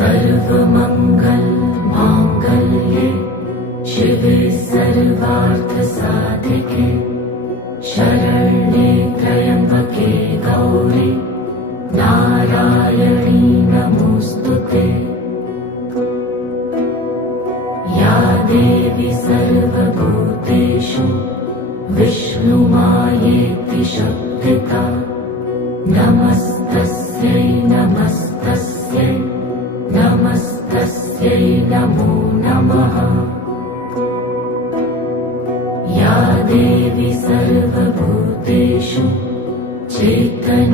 सर्वमंगल मांगल्ये शिवे सर्वार्थ साधिके शरण्ये त्र्यंबके गौरी नारायणी नमोस्तुते। या देवी सर्वभूतेषु विष्णुमायेति शक्तिता नमस्तस्यै नमस्तस्यै नमस्तस्यै नमो नमः। या देवी सर्वभूतेषु चैतन्यविधीयते